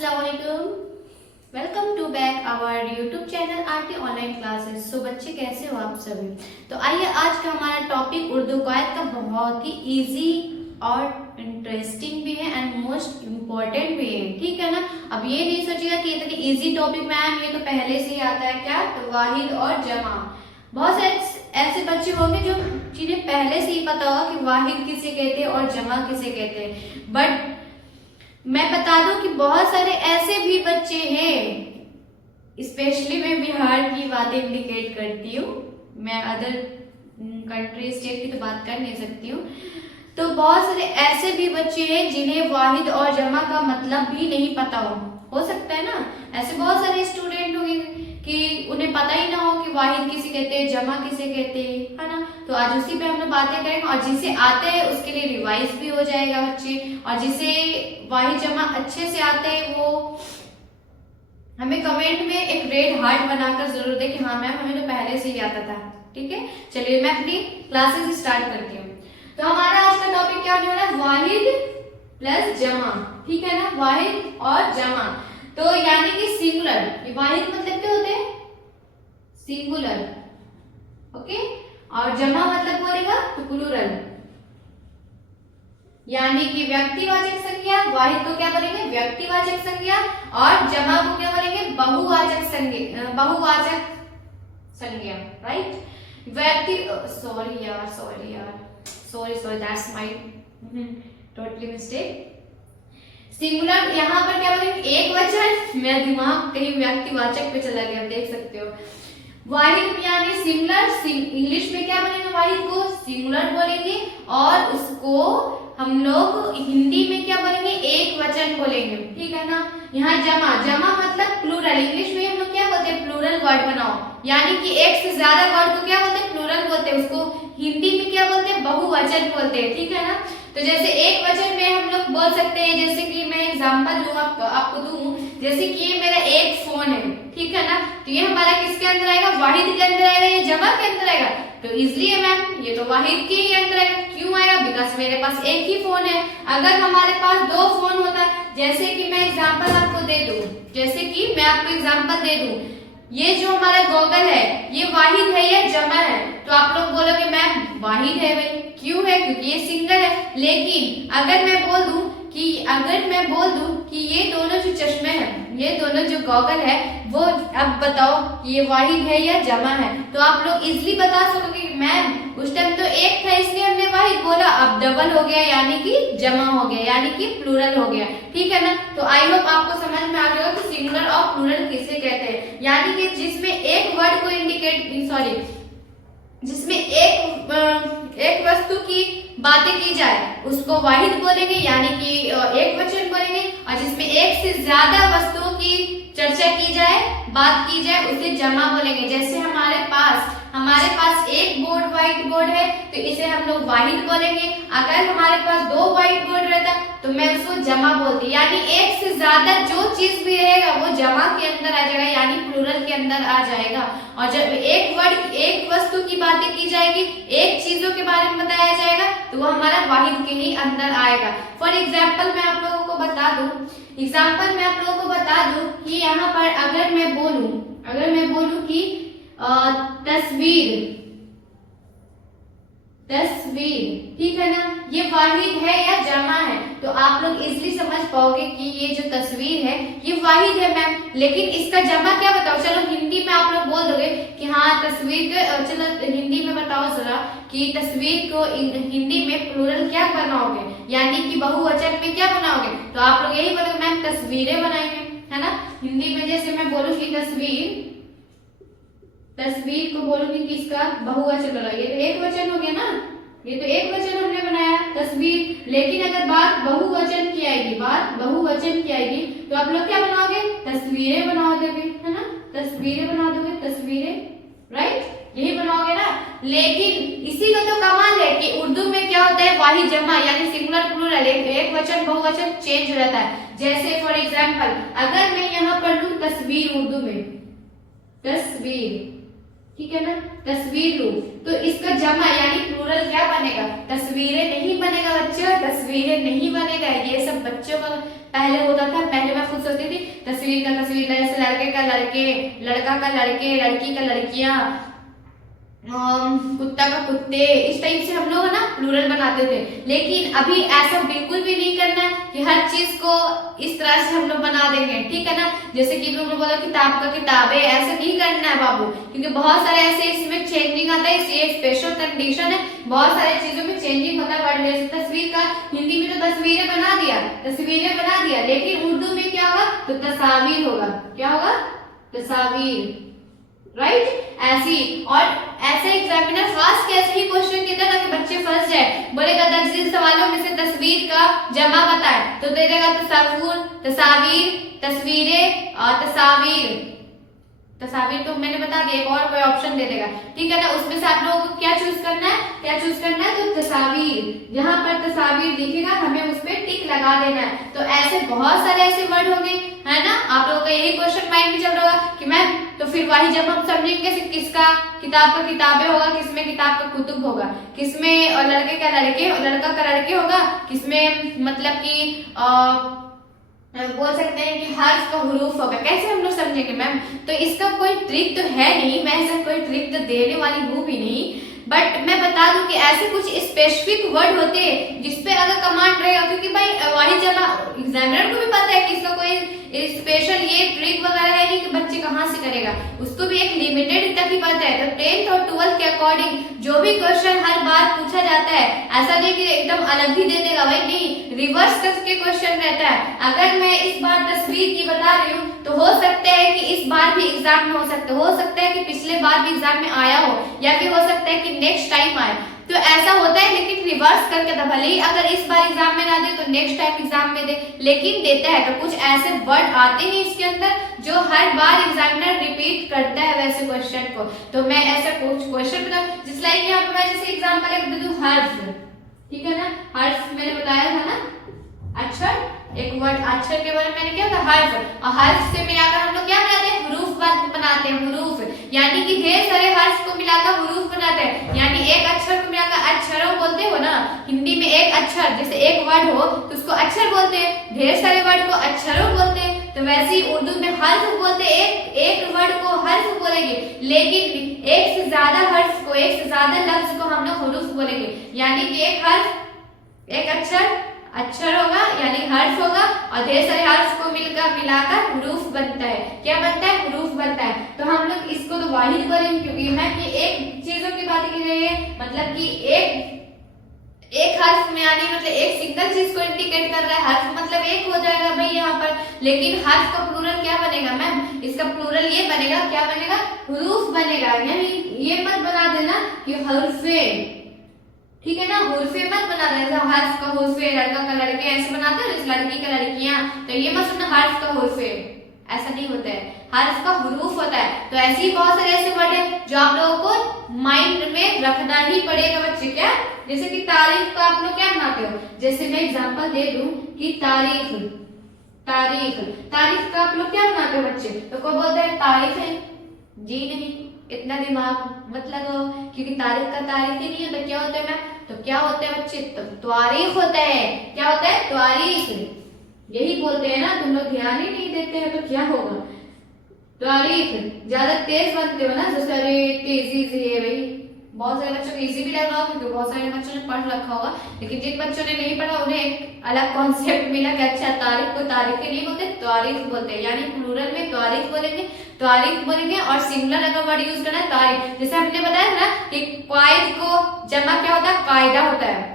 अस्सलामुअलैकुम, welcome to back our YouTube channel RT online classes. So बच्चे कैसे हो आप सभी। तो आइए आज का हमारा टॉपिक उर्दू कायद का बहुत ही इजी और इंटरेस्टिंग भी है एंड मोस्ट इम्पोर्टेंट भी है, ठीक है ना। अब ये नहीं सोचिएगा कि इतनी इजी टॉपिक मैम ये तो पहले से ही आता है, क्या तो वाहिद और जमा। बहुत से ऐसे बच्चे होंगे जो जिन्हें पहले से ही पता होगा कि वाहिद किसे कहते हैं और जमा किसे कहते हैं, बट मैं बता दूं कि बहुत सारे ऐसे भी बच्चे हैं, स्पेशली मैं बिहार की बातें इंडिकेट करती हूँ, मैं अदर कंट्री स्टेट की तो बात कर नहीं सकती हूँ। तो बहुत सारे ऐसे भी बच्चे हैं जिन्हें वाहिद और जमा का मतलब भी नहीं पता हो सकता है ना। ऐसे बहुत सारे स्टूडेंट होंगे कि उन्हें पता ही ना हो कि वाहिद किसे कहते हैं, जमा किसे कहते हैं, है ना। तो आज उसी पे हम लोग बातें करेंगे और जिसे आते हैं उसके लिए रिवाइज भी हो जाएगा बच्चे, और जिसे वाहिद जमा अच्छे से आते हैं वो हमें कमेंट में एक रेड हार्ट बनाकर जरूर दे कि हाँ मैम हमें तो पहले से ही आता था, ठीक है। चलिए मैं अपनी क्लासेस स्टार्ट करती हूँ। तो हमारा आज का टॉपिक क्या होने वाला है, वाहिद प्लस जमा, ठीक है ना। वाहिद और जमा तो यानी कि सिंगुलर, वाहिद मतलब क्या होते हैं, सिंगुलर, ओके। और जमा मतलब बोलेगा तो प्लूरल, यानी कि व्यक्तिवाचक संज्ञा। वाहिद को क्या बोलेंगे, व्यक्तिवाचक संज्ञा, और जमा को क्या बोलेंगे, बहुवाचक संज्ञा, बहुवाचक संज्ञा, राइट। व्यक्ति sorry that's my totally mistake. Singular यहाँ पर क्या बोलेंगे, एक वचन, मेरा दिमाग कहीं व्यक्तिवाचक पे चला गया, देख सकते हो। वाहिद यानी सिंगुलर, इंग्लिश में क्या बोलेंगे, वाहिद को सिंगुलर बोलेंगे, और उसको हम लोग हिंदी में क्या बोलेंगे, एक वचन बोलेंगे, ठीक है ना। यहाँ जमा, जमा मतलब प्लूरल, इंग्लिश में हम लोग क्या बोलते हैं, प्लूरल वर्ड बनाओ, यानी कि एक से ज्यादा वर्ड को क्या बोलते हैं, प्लूरल बोलते हैं। उसको हिंदी में क्या बोलते हैं, बहुवचन बोलते हैं, ठीक है ना। तो जैसे एक वचन में हम लोग बोल सकते हैं, जैसे कि मैं एग्जांपल दूं आपको दूं, जैसे कि ये मेरा एक फोन है, ठीक है ना। तो ये हमारा किसके अंदर आएगा, वाहिद के अंदर आएगा, ये जमा के अंदर आएगा। तो इसलिए है मैम ये तो वाहिद के ही अंदर आएगा। क्यों आएगा, बिकॉज मेरे पास एक ही फोन है। अगर हमारे पास दो फोन होता, जैसे कि मैं एग्जांपल आपको दे दूं, जैसे कि मैं आपको एग्जांपल दे दूं, ये जो हमारा गूगल है ये वाहिद है या जमा है, तो आप लोग बोलोगे मैम वाहिद है भाई। क्यों है, क्योंकि ये सिंगल है। लेकिन अगर मैं बोल दूं कि ये दोनों जो चश्मे हैं, ये दोनों जो गॉगल है, वो अब बताओ कि ये वाहिद है या जमा है, तो आप लोग इजीली बता सकोगे मैम उस टाइम तो एक था इसलिए हमने वाहिद बोला, अब डबल हो गया यानी कि जमा हो गया, यानी कि प्लूरल हो गया, ठीक है ना। तो आई होप आपको समझ में आ गया होगा कि सिंगुलर और प्लूरल किसे कहते हैं, यानी कि जिसमें एक वर्ड को जिसमें एक वस्तु की बातें की जाए उसको वाहिद बोलेंगे, यानी कि एक वचन बोलेंगे, और जिसमें एक से ज्यादा वस्तुओं की चर्चा की जाए, बात की जाए, उसे जमा बोलेंगे। जैसे हमारे पास एक बोर्ड व्हाइट बोर्ड है तो इसे हम लोग वाहिद बोलेंगे। अगर हमारे पास दो व्हाइट बोर्ड रहता तो मैं उसको जमा बोलती, यानी एक से ज्यादा जो चीज भी रहेगा वो जमा के अंदर आ जाएगा, यानी प्लूरल के अंदर आ जाएगा। और जब एक वस्तु की बातें की जाएगी, एक चीजों के बारे में बताया जाएगा, तो वो हमारा वाहिद के ही अंदर आएगा। फॉर एग्जाम्पल मैं आप लोगों को बता दूं कि यहाँ पर अगर मैं बोलूं कि तस्वीर, ठीक है ना, ये वाहिद है या जमा है, तो आप लोग इजीली समझ पाओगे कि ये जो तस्वीर है ये वाहिद है मैम। लेकिन इसका जमा क्या बताओ, चलो हिंदी में आप लोग बोल दोगे कि हाँ तस्वीर के, चलो हिंदी में बताओ जरा कि तस्वीर को हिंदी में प्लूरल क्या बनाओगे, यानी कि बहुवचन में क्या बनाओगे, तो आप लोग यही बोलोगे मैम तस्वीरें बनाएंगे, है ना। हिंदी में जैसे मैं बोलूँ कि तस्वीर को बोलूंगी कि इसका बहुवचन बनाओ, ये तो एक वचन हो गया ना, ये तो एक वचन हमने बनाया तस्वीर। लेकिन अगर बात बहुवचन की आएगी तो आप लोग क्या बनाओगे, तस्वीरें बना दोगे, है ना, तस्वीरें बना दोगे, तस्वीरें, राइट, यही बनाओगे ना। लेकिन इसी का तो कमाल है कि उर्दू में क्या होता है, वाहिद जमा यानी सिंगुलर प्लूरल, एक वचन बहुवचन चेंज रहता है। जैसे फॉर एग्जाम्पल अगर मैं यहाँ पर लूं तस्वीर, उर्दू में तस्वीर, ठीक है ना, तस्वीर। तो इसका जमा यानी प्लूरल क्या बनेगा, तस्वीरें नहीं बनेगा बच्चों, तस्वीरें नहीं बनेगा। ये सब बच्चों का पहले होता था, पहले मैं खुद सोचती थी तस्वीर का तस्वीर, जैसे लड़के का लड़के, लड़का का लड़के, लड़की का लड़कियां, कुत्ता का कुत्ते, इस टाइप से हम लोग है ना प्लूरल बनाते थे। लेकिन अभी ऐसा बिल्कुल भी नहीं करना है कि हर चीज को इस तरह से हम लोग बना देंगे, ठीक है ना। जैसे कि तुम लोग बोला किताब का किताबें, ऐसा नहीं करना है बाबू, क्योंकि बहुत सारे ऐसे इसमें चेंजिंग आता है, ये स्पेशल कंडीशन है, बहुत सारे चीजों में चेंजिंग होता है वर्ड में। तस्वीर का हिंदी में तो तस्वीरें बना दिया, तस्वीरें बना दिया, लेकिन उर्दू में क्या होगा, तो तस्वीर होगा, क्या होगा, तस्वीर, राइट। ऐसी और ऐसे एग्जामिनर खास कैसे ही क्वेश्चन देता है ताकि बच्चे फंस जाए, बोलेगा 10 सवालों में से तस्वीर का जमा बताए, तो दे देगा तस्वूर, तस्वीर, तस्वीरें और तस्वीर। तस्वीर तो मैंने बता दिया, एक और कोई ऑप्शन दे देगा, ठीक है ना। उसमें से आप लोगों को क्या चूज करना है, क्या चूज करना है, तो तस्वीर, जहां पर तस्वीर दिखेगा हमें उस पर टिक लगा देना है। तो ऐसे बहुत सारे ऐसे वर्ड होंगे, है ना। आप लोगों का यही क्वेश्चन माइंड में चल रहा होगा कि मैम तो फिर वही जब हम समझेंगे किसका किताब का किताबें होगा, किसमें किताब का कुतुब होगा, किसमें और लड़के का लड़के, लड़का का लड़के होगा, किसमें मतलब कि बोल सकते हैं कि हर्फ का हुरूफ होगा, कैसे हम लोग समझेंगे मैम। तो इसका कोई ट्रिक तो है नहीं, मैं ऐसा कोई ट्रिक तो देने वाली हूँ भी नहीं, बट मैं बता दूं कि ऐसे कुछ स्पेसिफिक वर्ड होते हैं जिसपे अगर कमांड रहेगा, क्योंकि भाई वही जब एग्जामिनर को भी पता है कि इसका कोई स्पेशल ये ट्रिक वगैरह है नहीं कि बच्चे कहाँ से करेगा, उसको भी एक लिमिटेड तक ही पता है। तो 10th और 12th के अकॉर्डिंग जो भी क्वेश्चन हर बार पूछा जाता है, ऐसा नहीं कि एकदम अलग ही दे देगा भाई, नहीं, रिवर्स करके क्वेश्चन रहता है। अगर मैं इस बार तस्वीर की बता रही हूँ तो हो सकता है कि इस बार भी एग्जाम में हो सकता है कि पिछले बार भी एग्जाम में आया हो, या फिर हो सकता है कि नेक्स्ट टाइम आए, तो ऐसा होता है। लेकिन रिवर्स करके था, भले ही अगर इस बार एग्जाम में ना दे तो नेक्स्ट टाइम एग्जाम में दे, लेकिन देता है। तो कुछ ऐसे वर्ड आते हैं इसके अंदर जो हर बार एग्जामिनर रिपीट करता है वैसे क्वेश्चन को। तो मैं ऐसा कुछ क्वेश्चन बता, जिस लाइक यहाँ पर मैं जैसे एग्जाम्पल एक दे दूं, हर्फ, ठीक है ना, हर्फ मैंने बताया था ना, अक्षर, एक वर्ड अक्षर के बारे में मैंने क्या था, हर्फ, और हर्फ से मिलाकर हम लोग क्या बनाते हैं, हुरूफ बनाते हैं, हुरूफ, यानी कि ढेर सारे हर्फ को मिलाकर हुरूफ बनाते हैं, यानी एक अक्षर को मिलाकर अक्षरों बोलते हो ना। हिंदी में एक अक्षर, जैसे एक वर्ड हो तो उसको अक्षर बोलते हैं, ढेर सारे वर्ड को अक्षरों बोलते हैं। तो वैसे ही उर्दू में हर्फ बोलते हैं, एक वर्ड को हर्फ बोलेंगे, लेकिन एक से ज्यादा हर्फ को, एक से ज्यादा लफ्ज को हम लोग हुरूफ बोलेंगे, यानी कि एक हर्फ, एक अक्षर होगा यानी हर्फ होगा, और ढेर सारे हर्फ को मिलाकर हुरूफ बनता है। क्या बनता है, हुरूफ बनता है। तो हम लोग इसको तो वाहिद बोलेंगे, क्योंकि मैं ये एक चीजों की बात की रही है, मतलब कि एक हर्फ में यानी मतलब एक सिंगल चीज को इंडिकेट कर रहा है, हर्फ मतलब एक हो जाएगा भाई यहाँ पर। लेकिन हर्फ का प्लूरल क्या बनेगा मैम, इसका प्लूरल ये बनेगा, क्या बनेगा, हुरूफ बनेगा। यानी ये मत बना देना कि हर्फे, ठीक है ना, हुर्फे मत बना देना, हर्फ का हुर्फे, लड़का का लड़के ऐसे बनाते हैं, लड़की का लड़कियां, तो ये मत सुनना हर्फ का हुर्फे, ऐसा नहीं होता है, हर्फ का हुरूफ होता है। तो ऐसे ही बहुत सारे ऐसे वर्ड है जो आप लोगों को माइंड में रखना ही पड़ेगा बच्चे। क्या, जैसे कि तारीख का आप लोग क्या बनाते हो, जैसे मैं एग्जांपल दे दूं कि तारीख का आप लोग क्या बनाते हो बच्चे, तो कोई बोलता है तारीख है, जी नहीं, इतना दिमाग मत लगाओ, क्योंकि तारीख का तारीख ही नहीं है, तो क्या होता है मैम, तो क्या होता है बच्चे, तो तारीख होता है। क्या होता है, तारीख, यही बोलते हैं ना, तुम लोग ध्यान ही नहीं देते हैं तो क्या होगा, तारीख। ज्यादा तेज बनते हो ना, जैसे अरे तेजी से है भाई, बहुत सारे बच्चों को इजी भी लग रहा होगा क्योंकि बहुत सारे बच्चों ने पढ़ रखा होगा, लेकिन जिन बच्चों ने नहीं पढ़ा उन्हें एक अलग कॉन्सेप्ट मिला कि अच्छा तारीख को तारीख नहीं बोलते, तारीख बोलते हैं, यानी प्लूरल में तारीख बोलेंगे और सिंगुलर अगर वर्ड यूज करना है तारीख। जैसे हमने बताया ना कि कायद को जमा क्या होता है, कायदा होता है,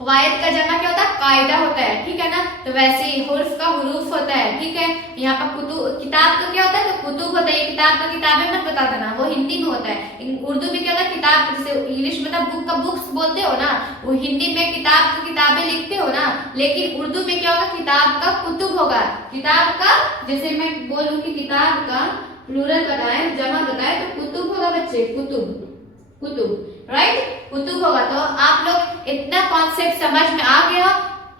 कायद का जमा क्या होता है, कायदा होता है, ठीक है ना। तो वैसे ही हुर्फ का हुरूफ होता है, ठीक है। यहाँ पर कुतुब, किताब का क्या होता है, तो कुतुब होता है, किताब का किताबें मत बता देना, वो हिंदी में होता है। उर्दू में क्या होता है, किताब, जैसे इंग्लिश में बुक का बुक्स बोलते हो ना, वो हिंदी में किताब की किताबें लिखते हो ना, लेकिन उर्दू में क्या होगा, किताब का कुतुब होगा। किताब का, जैसे मैं बोलूं कि किताब का प्लूरल बताएं, जमा बताएं, तो कुतुब होगा बच्चे, कुतुब, राइट, कुतुब होगा। तो आप लोग इतना कॉन्सेप्ट समझ में आ गया,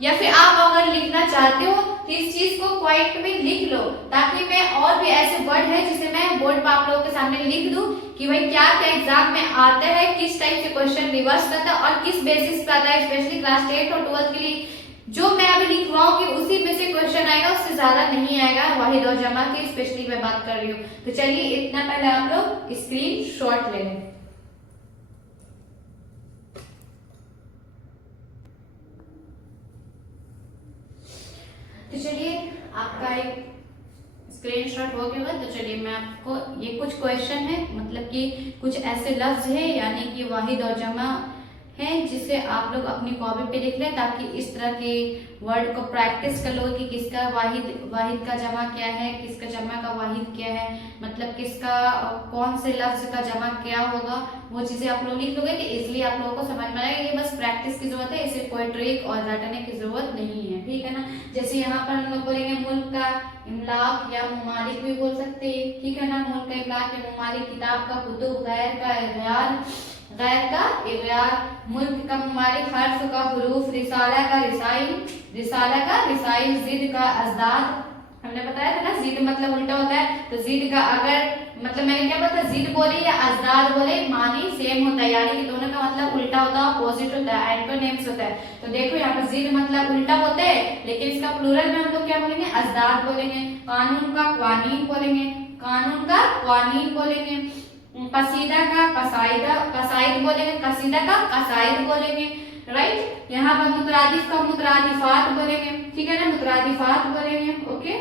या फिर आप अगर लिखना चाहते हो तो इस चीज को पॉइंट में लिख लो, ताकि मैं और भी ऐसे वर्ड है जिसे मैं बोर्ड पर आप लोगों के सामने लिख दूं कि भाई क्या क्या एग्जाम में आता है, किस टाइप से क्वेश्चन रिवर्स करता है और किस बेसिस पर आता है। स्पेशली क्लास 10 और 12 के लिए जो मैं अभी लिखवाऊंगी उसी में से क्वेश्चन आएगा, उससे ज्यादा नहीं आएगा। वाहिद और जमा की स्पेशली मैं बात कर रही हूँ। तो चलिए इतना पहले आप लोग स्क्रीन शॉट ले लें। तो चलिए आपका एक स्क्रीनशॉट हो गया। तो चलिए मैं आपको ये कुछ क्वेश्चन है, मतलब कि कुछ ऐसे लफ्ज है यानी कि वाहिद और जमा है जिसे आप लोग अपनी कॉपी पे लिख लें, ताकि इस तरह के वर्ड को प्रैक्टिस कर लो कि किसका वाहिद का जमा क्या है, किसका जमा का वाहिद क्या है, मतलब किसका कौन से लफ्ज का जमा क्या होगा, वो चीजें आप लोग लिख लोगे कि इसलिए आप लोगों को समझ में आएगा। ये बस प्रैक्टिस की जरूरत है, इसे कोई ट्रिक और रटने की जरूरत नहीं है, ठीक है ना। जैसे यहाँ पर हम लोग बोलेंगे मुल्क का इमलाक या मुमालिक भी बोल सकते हैं, ठीक है ना। मुल्क का इमलाक या मुमालिक, किताब का कुतुब, गैर का इग़यार, गैर का इग़यार, मुल्क का मुमालिक, हर्फ का हुरूफ, रिसाला का रिसाइल, रिसाला का रिसाइल, जिद का अज़दाद। हमने बताया था ना जिद मतलब उल्टा होता है, तो जिद का अगर मतलब मैंने क्या बताया, जिद बोले या अज़दाद बोले मानी सेम होता है, यानी कि दोनों का मतलब उल्टा होता है, अपोजिट होता है, एंटोनिम्स होता है। तो देखो यहाँ पर जिद मतलब उल्टा होता है, लेकिन इसका प्लूरल में हम लोग क्या बोलेंगे, अज़दाद बोलेंगे। कानून का क़वानीन बोलेंगे, कानून का क़वानीन बोलेंगे। कसीदा का कसाइदा, कसाइद बोलेंगे, कसीदा का कसाइद बोलेंगे, राइट। यहाँ पर मुतरादिफ का मुतरादिफात बोलेंगे, ठीक है ना, मुतरादिफात बोलेंगे, ओके।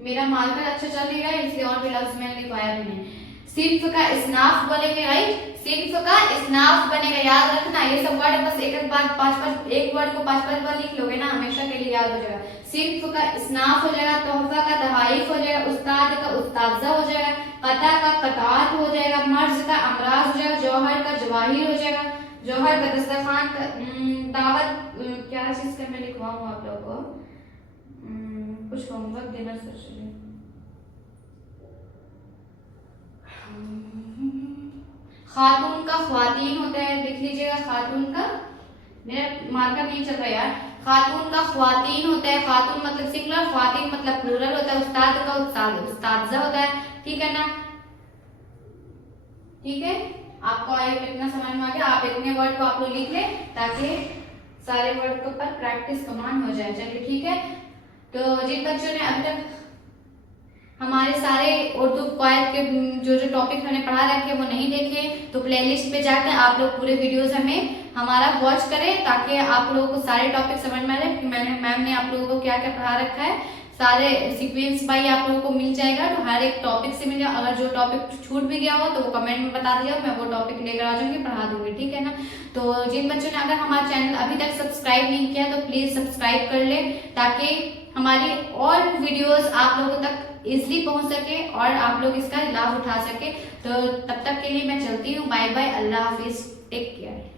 मेरा मार्कर अच्छा चल रहा है इसलिए और भी लफ्ज मैंने लिखवाया भी नहीं। सिर्फ का इस्नाफ बोलेंगे, राइट, सिर्फ का इस्नाफ बनेगा, याद रखना। ये सब वर्ड बस एक एक बार एक वर्ड को 5-5 बार लिख लोगे ना, हमेशा के लिए याद हो जाएगा। सिर्फ का इस्नाफ हो जाएगा, तोहफा का तहाइफ हो जाएगा, उस्ताद का उस्ताजा हो जाएगा, कता का कतात हो जाएगा, मर्ज का अमराज हो जाएगा, जौहर का जवाहिर हो जाएगा, जौहर का दस्तरखान का दावत, क्या चीज का मैं लिखवाऊँ आप लोगों को, कुछ होमवर्क देना सर। चलिए खातून का ख्वातीन होता है, लिख लीजिएगा खातून का, मेरा मार्कर नहीं चल रहा यार। खातून का ख्वातीन होता है, खातून मतलब सिंगुलर, ख्वातीन मतलब प्लूरल होता है। उस्ताद का उस्ताजा होता है, ठीक है ना, ठीक है। आपको इतना समझ में आ गया, आप इतने वर्ड को आप लोग लिख ले ताकि सारे वर्ड को पर प्रैक्टिस कमांड हो जाए। चलिए ठीक है। तो जिन बच्चों ने अभी तक हमारे सारे उर्दू क्वायत के जो टॉपिक मैंने पढ़ा रखे वो नहीं देखे, तो प्लेलिस्ट पे जाकर आप लोग पूरे वीडियोस हमें हमारा वॉच करें, ताकि आप लोगों को सारे टॉपिक समझ में आ जाए कि मैम ने आप लोगों को क्या क्या पढ़ा रखा है। सारे सीक्वेंस बाई आप लोगों को मिल जाएगा, तो हर एक टॉपिक से मिल जाएगा। अगर जो टॉपिक छूट भी गया हो तो वो कमेंट में बता दीजिएगा, मैं वो टॉपिक लेकर आ जाऊंगी, पढ़ा दूंगी, ठीक है ना। तो जिन बच्चों ने अगर हमारा चैनल अभी तक सब्सक्राइब नहीं किया तो प्लीज सब्सक्राइब कर ले, ताकि हमारी और वीडियोस आप लोगों तक इजिली पहुंच सके और आप लोग इसका लाभ उठा सके। तो तब तक के लिए मैं चलती हूँ, बाय बाय, अल्लाह हाफिज, टेक केयर।